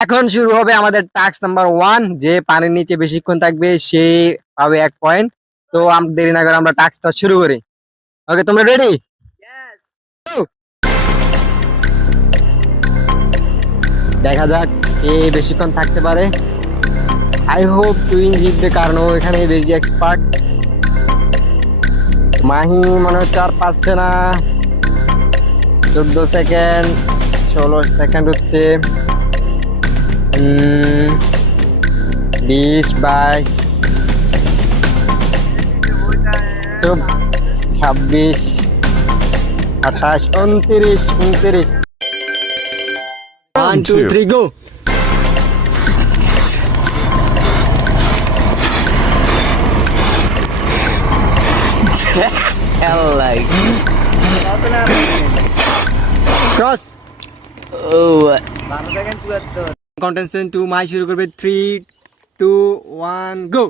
এখন শুরু হবে আমাদের টাস্ক নাম্বার 1। যে পানির নিচে বেশিক্ষণ থাকবে সে পাবে 1 পয়েন্ট। তো আমরা দেরি না করে আমরা টাস্কটা শুরু করি। ওকে, তোমরা রেডি? দেখা যাক কে বেশিক্ষণ থাকতে পারে। আই হোপ টুইন জিতবে, কারণ ও এখানে বেশি এক্সপার্ট। মাহি মনে হচ্ছে আর পাচ্ছে না। 14 সেকেন্ড, 16 সেকেন্ড হচ্ছে। 20, 22, 26, 28, 29, 29। 1 2 3 গো। ক্রস। কন্টেস্টেন্ট 2 মাই শুরু করবে। 3 2 1 গো।